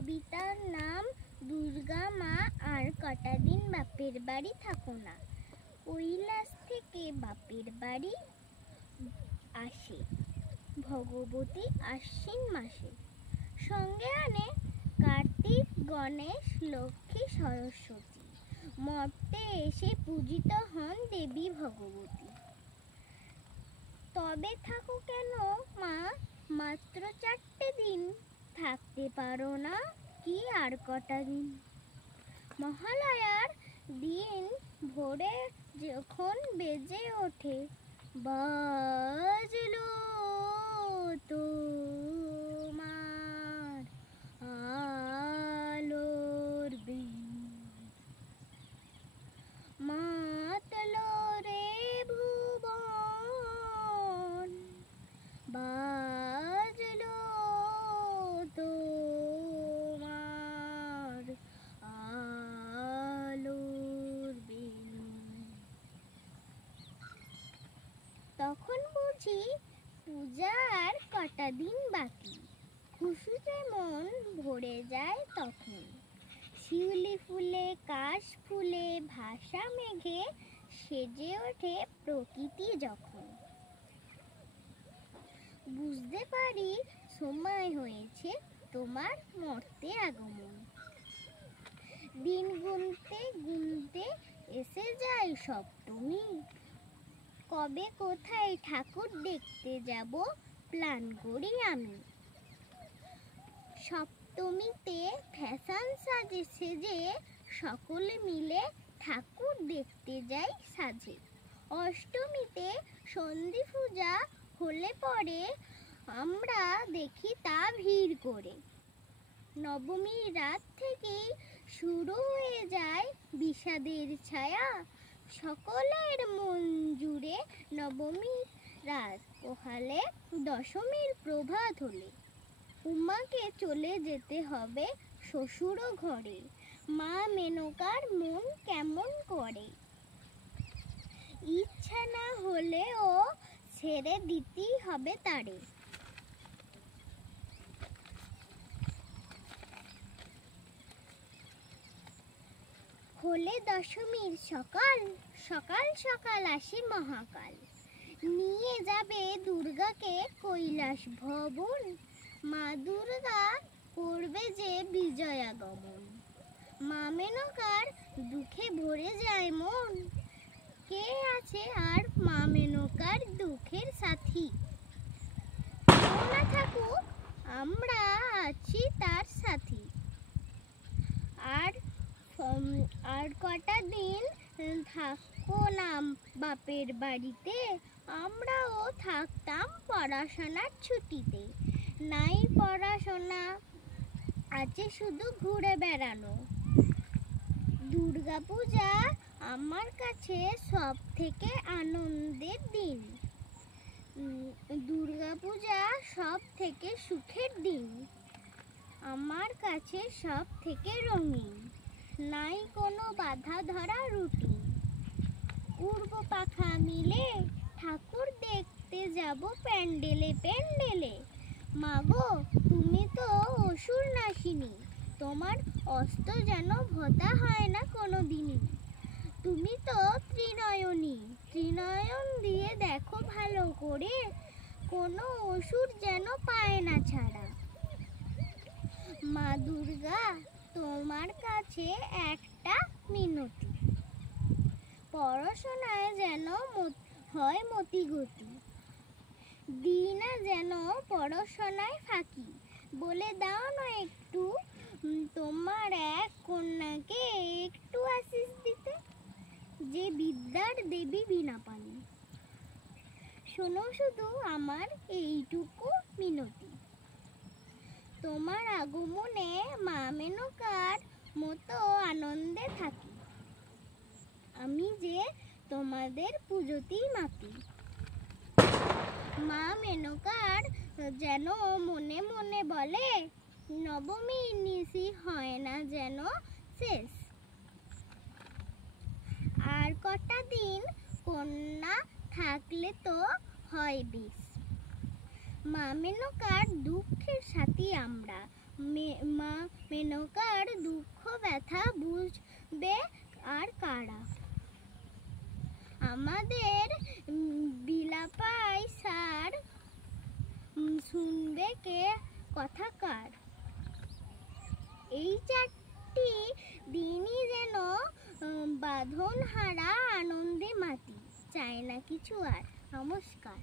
কবিতার নাম দুর্গা মা আর কটা দিন বাপের বাড়ি থাকো না। কৈলাস থেকে বাপের বাড়ি আসে ভগবতী আশ্বিন মাসে, সঙ্গে আনে কার্তিক, গণেশ, লক্ষ্মী, সরস্বতী। মর্তে এসে পূজিত হন দেবী ভগবতী। তবে থাকো কেন মা মাত্র 4টে দিন, থাকতে পারো না কি আর কটা দিন? মহালয়ার দিন ভোরে যখন বেজে ওঠে বাজলো তোমার আলোর বিন, মাতলো রে ভুবন, বাজলো তোমার আলোর বিন। তখন বুঝি পূজার কটা দিন বাকি, খুশিতে মন ভরে যায় তখন। শিউলি ফুলে, কাশ ফুলে, ভাসা মেঘে সেজে ওঠে প্রকৃতি যখন। বুঝতে পারি সময় হয়েছে তোমার মর্তে আগমন। দিন গুনতে গুনতে এসে যায় সপ্তমী, কবে কোথায় ঠাকুর দেখতে যাব প্ল্যান করি আমি। সপ্তমীতে ফ্যাশন সাজে সেজে সকলে মিলে ঠাকুর দেখতে যাই সাজে। অষ্টমীতে সন্ধি পূজা হলে পরে আমরা দেখি তা ভিড় করে। নবমীর রাত থেকেই শুরু হয়ে যায় বিষাদের ছায়া, সকলের মন জুড়ে নবমীর রাত পোহালে দশমীর প্রভাত হলে। উমাকে চলে যেতে হবে শ্বশুর ঘরে, মা মেনকার মন কেমন করে। ইচ্ছা না হলেও ছেড়ে দিতেই হবে তারে। হলে দশমীর সকাল, সকাল সকাল আসে মহাকাল, নিয়ে যাবে দুর্গাকে কৈলাস ভবন। মা দুর্গা করবে যে বিজয়াগমন, মা মেনকার দুঃখে ভরে যায় মন। কে আছে আর মা মেনকার দুঃখের সাথী? না থাকুক আমরা আছি তার সাথী। আর কটা দিন থাকো না বাপের বাড়িতে, আমরাও থাকতাম পড়াশোনার ছুটিতে। নাই পড়াশোনা, আছে শুধু ঘুরে বেড়ানো। দুর্গাপূজা আমার কাছে সব থেকে আনন্দের দিন, দুর্গাপূজা সব থেকে সুখের দিন, আমার কাছে সব থেকে রঙিন। নাই কোনো বাধা ধরা রুটিন, উড়বো পাখা মিলে ঠাকুর দেখতে যাব প্যান্ডেলে প্যান্ডেলে। মাগো তুমি তো অসুর নাশিনী, তোমার অস্ত্র যেন ভোতা হয় না কোনো দিনই। তুমি তো ত্রিনয়নী, ত্রিনয়ন দিয়ে দেখো ভালো করে, কোনো অসুর যেন পায় না ছাড়া। মা দুর্গা তোমার কাছে একটা মিনতি, পড়াশোনায় যেন হয় মতিগতি, দিনা যেন পড়াশোনায় ফাঁকি। বলে দাও না একটু তোমার এক কন্যাকে একটু আশিস দিতে, যে বিদ্যার দেবী বিনা পানি। শোনো শুধু আমার এইটুকু মিনতি, তোমার আগমনে মা মেনকার মতো আনন্দে থাকি। আমি যে তোমাদের পুজোতেই মাতি। মা মেনকার যেন মনে মনে বলে, নবমীর নিশি হয় না যেন শেষ। আর কটা দিন কন্যা থাকলে তো হয় বেশ। মা মেনকার দুঃখের সাথী আমরা, মা মেনকার দুঃখ ব্যথা বুঝবে আর কারা? আমাদের বিলাপাই সার শুনবে কে কথা কার? এই 4টি দিনই যেন বাঁধন হারা আনন্দে মাতি, চায় না কিছু আর। নমস্কার।